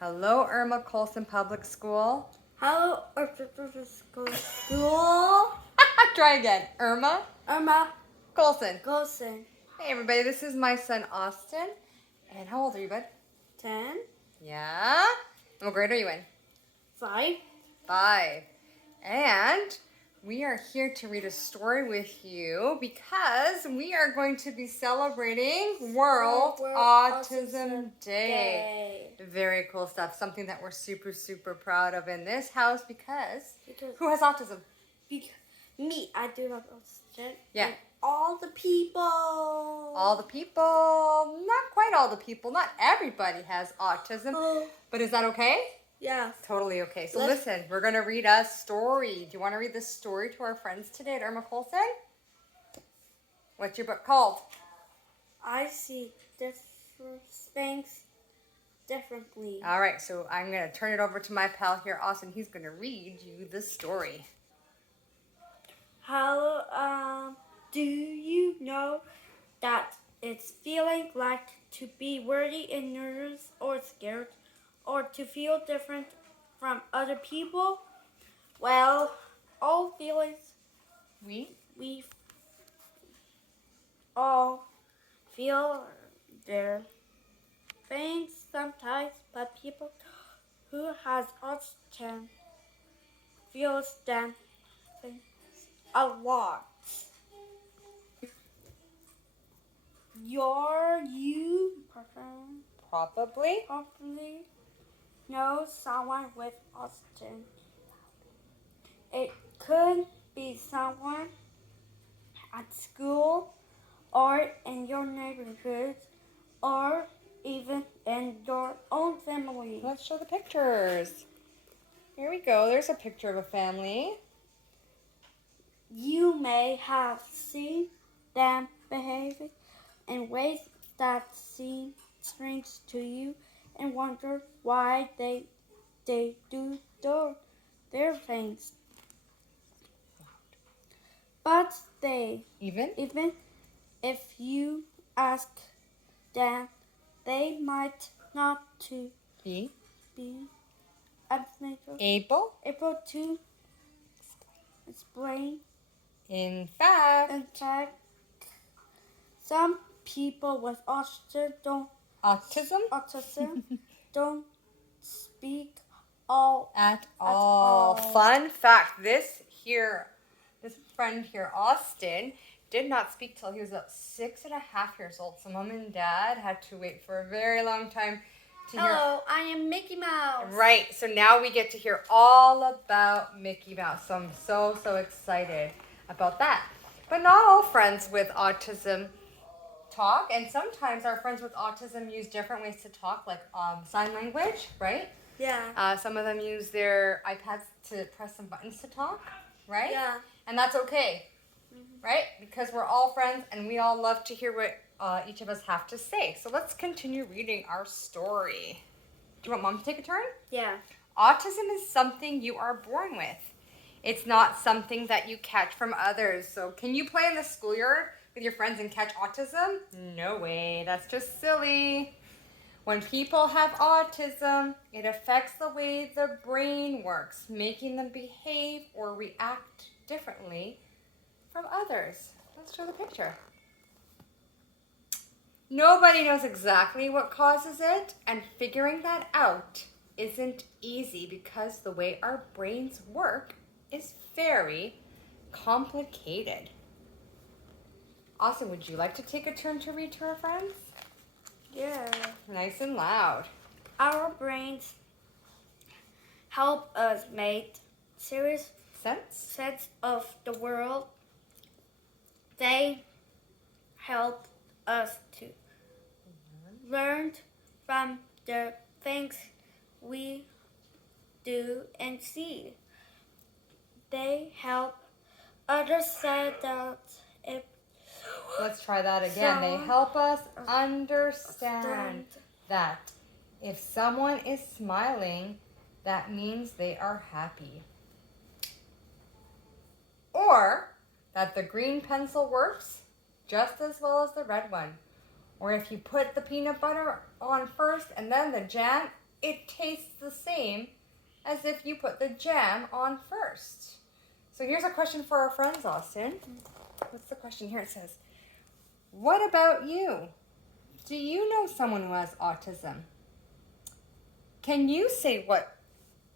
Hello, Irma Colson Public School. Hello, school. Try again. Irma Irma Colson. Golson. Hey, everybody. This is my son, Austin. And how old are you, bud? 10, Yeah? And what grade are you in? 5. 5. And we are here to read a story with you because we are going to be celebrating World Autism Day. Very cool stuff. Something that we're super, super proud of in this house because who has autism? Me, I do have autism. Yeah. And all the people. All the people. Not quite all the people. Not everybody has autism. Oh. But is that okay? Yeah. Totally okay. So listen, we're going to read a story. Do you want to read this story to our friends today at Irma Colson? What's your book called? I see different things differently. All right, so I'm going to turn it over to my pal here, Austin. He's going to read you the story. How do you know that it's feeling like to be worried and nervous or scared or to feel different from other people? Well, all feelings we all feel their things sometimes, but people who has autism feels them things a lot. You Probably. probably know someone with autism. It could be someone at school or in your neighborhood or even in your own family. Let's show the pictures. Here we go. There's a picture of a family. You may have seen them behaving in ways that seem strange to you and wonder why they do their things. But Even if you ask them, they might not to be be able. able to explain. In fact, Some people with autism autism don't speak all at all. Fun fact, this friend here, Austin, did not speak till he was about 6.5 years old. So mom and dad had to wait for a very long time to hear. Hello, I am Mickey Mouse. Right, so now we get to hear all about Mickey Mouse. So I'm so excited about that. But not all friends with autism talk, and sometimes our friends with autism use different ways to talk, like sign language, right? Yeah. Some of them use their iPads to press some buttons to talk, right? Yeah. And that's okay, right? Because we're all friends and we all love to hear what each of us have to say. So let's continue reading our story. Do you want mom to take a turn? Yeah. Autism is something you are born with. It's not something that you catch from others. So can you play in the schoolyard with your friends and catch autism? No way. That's just silly. When people have autism, it affects the way their brain works, making them behave or react differently from others. Let's show the picture. Nobody knows exactly what causes it, and figuring that out isn't easy because the way our brains work is very complicated. Austin, would you like to take a turn to read to our friends? Yeah. Nice and loud. Our brains help us make serious sense of the world. They help us to learn from the things we do and see. They help others say that if Let's try that again. They help us understand that if someone is smiling, that means they are happy. Or that the green pencil works just as well as the red one. Or if you put the peanut butter on first and then the jam, it tastes the same as if you put the jam on first. So here's a question for our friends, Austin. What's the question here? It says, what about you? Do you know someone who has autism? Can you say what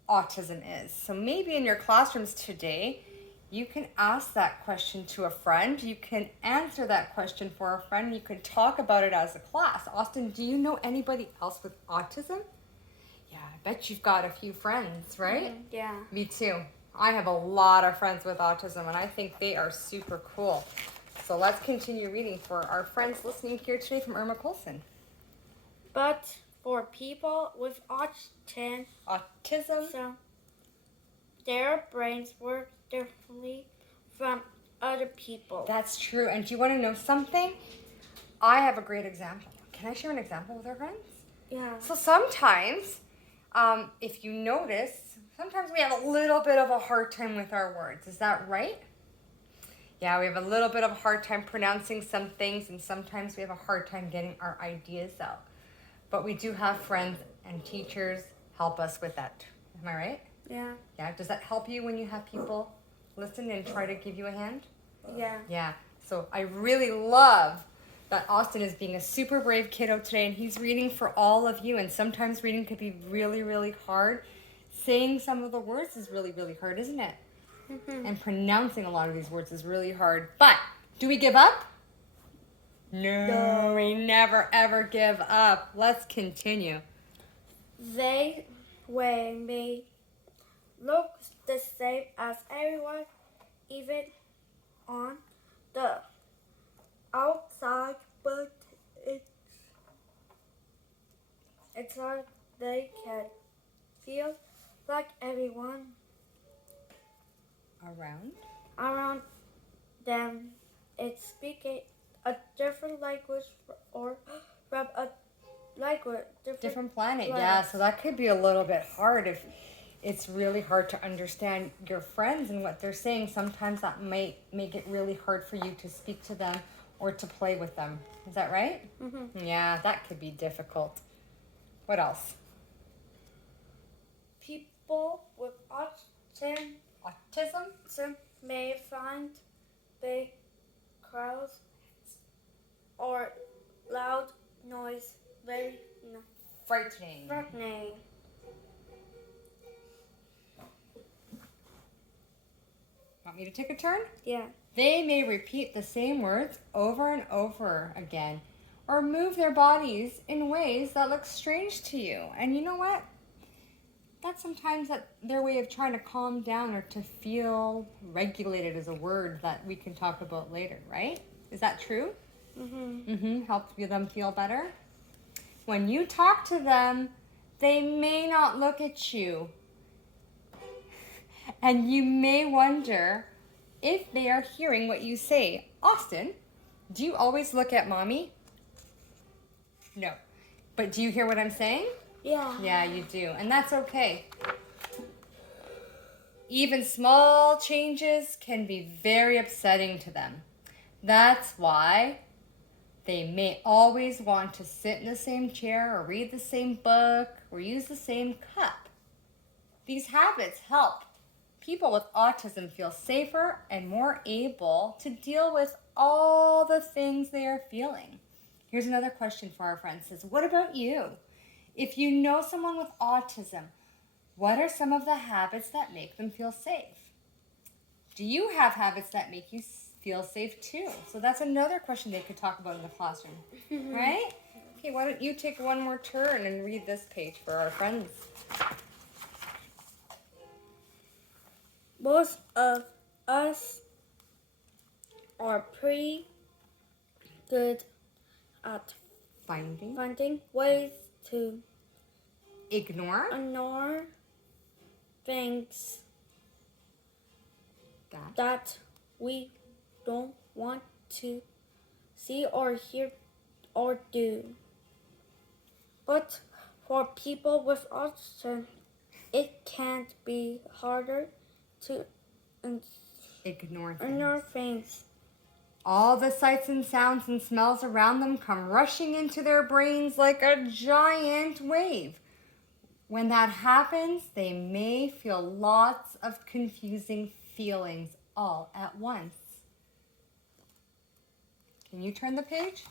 autism is? So maybe in your classrooms today, you can ask that question to a friend. You can answer that question for a friend. You can talk about it as a class. Austin, do you know anybody else with autism? Yeah, I bet you've got a few friends, right? Yeah. Me too. I have a lot of friends with autism, and I think they are super cool. So let's continue reading for our friends listening here today from Irma Colson. But for people with autism, Autism. their brains work differently from other people. That's true. And do you want to know something? I have a great example. Can I share an example with our friends? Yeah. So sometimes, if you notice, sometimes we have a little bit of a hard time with our words. Is that right? Yeah, we have a little bit of a hard time pronouncing some things, and sometimes we have a hard time getting our ideas out. But we do have friends and teachers help us with that. Am I right? Yeah. Yeah. Does that help you when you have people listen and try to give you a hand? Yeah. Yeah. So I really love that Austin is being a super brave kiddo today, and he's reading for all of you. And sometimes reading could be really, really hard. Saying some of the words is really, really hard, isn't it? Mm-hmm. And pronouncing a lot of these words is really hard. But do we give up? No, we never ever give up. Let's continue. They may look the same as everyone, even on the outside, but it's like they can feel like everyone around them is speaking a different language or from a language Different planet, yeah. So that could be a little bit hard if it's really hard to understand your friends and what they're saying. Sometimes that might make it really hard for you to speak to them or to play with them. Is that right? Mm-hmm. Yeah, that could be difficult. What else? People with autism may find big crowds or loud noise very Frightening. Want me to take a turn? Yeah. They may repeat the same words over and over again or move their bodies in ways that look strange to you. And you know what? That's sometimes their way of trying to calm down or to feel regulated is a word that we can talk about later, right? Is that true? Mm-hmm. Help them feel better. When you talk to them, they may not look at you. And you may wonder if they are hearing what you say. Austin, do you always look at mommy? No. But do you hear what I'm saying? Yeah. Yeah, you do. And that's okay. Even small changes can be very upsetting to them. That's why they may always want to sit in the same chair or read the same book or use the same cup. These habits help people with autism feel safer and more able to deal with all the things they are feeling. Here's another question for our friends. It says, what about you? If you know someone with autism, what are some of the habits that make them feel safe? Do you have habits that make you feel safe too? So that's another question they could talk about in the classroom, right? Okay, why don't you take one more turn and read this page for our friends? Most of us are pretty good at finding ways to ignore things that we don't want to see or hear or do. But for people with autism, it can't be harder to ignore things. All the sights and sounds and smells around them come rushing into their brains like a giant wave. When that happens, they may feel lots of confusing feelings all at once. Can you turn the page?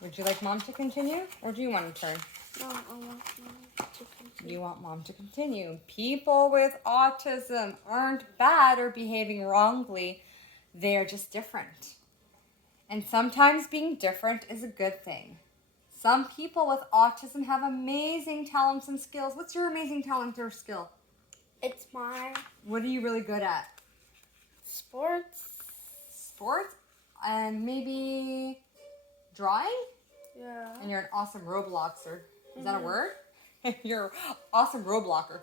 Would you like Mom to continue, or do you want to turn? No, I want Mom to continue. You want Mom to continue. People with autism aren't bad or behaving wrongly. They're just different. And sometimes being different is a good thing. Some people with autism have amazing talents and skills. What's your amazing talent or skill? It's my What are you really good at? sports. Sports? And maybe drawing? Yeah. And you're an awesome Robloxer. Is that a word? You're an awesome Robloxer.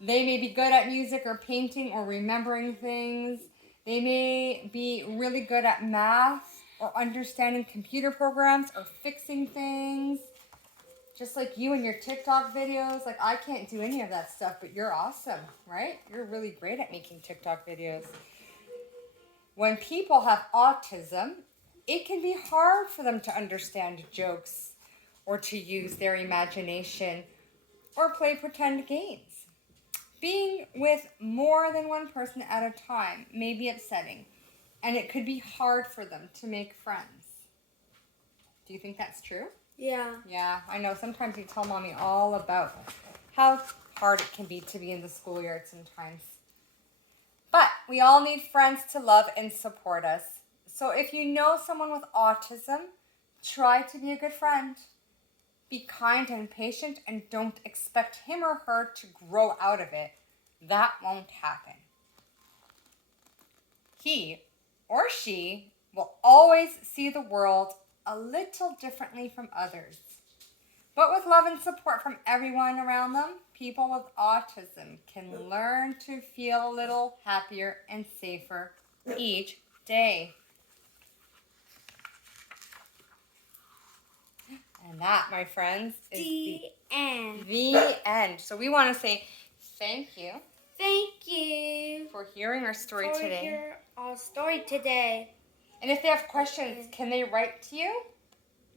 They may be good at music or painting or remembering things. They may be really good at math or understanding computer programs or fixing things. Just like you and your TikTok videos. Like, I can't do any of that stuff, but you're awesome, right? You're really great at making TikTok videos. When people have autism, it can be hard for them to understand jokes or to use their imagination or play pretend games. Being with more than one person at a time may be upsetting, and it could be hard for them to make friends. Do you think that's true? Yeah. Yeah, I know. Sometimes you tell Mommy all about how hard it can be to be in the schoolyard sometimes. But we all need friends to love and support us. So if you know someone with autism, try to be a good friend. Be kind and patient, and don't expect him or her to grow out of it. That won't happen. He or she will always see the world a little differently from others. But with love and support from everyone around them, people with autism can learn to feel a little happier and safer each day. And that, my friends, is The end. the end. So we want to say thank you Thank you for hearing our story for today. your story today. And if they have questions, can they write to you?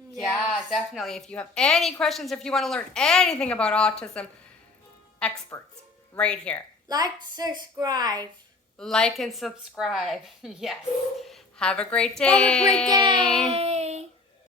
Yes. Yeah, definitely. If you have any questions, if you want to learn anything about autism, experts right here. Like, subscribe. Like and subscribe. Yes. Have a great day. Have a great day.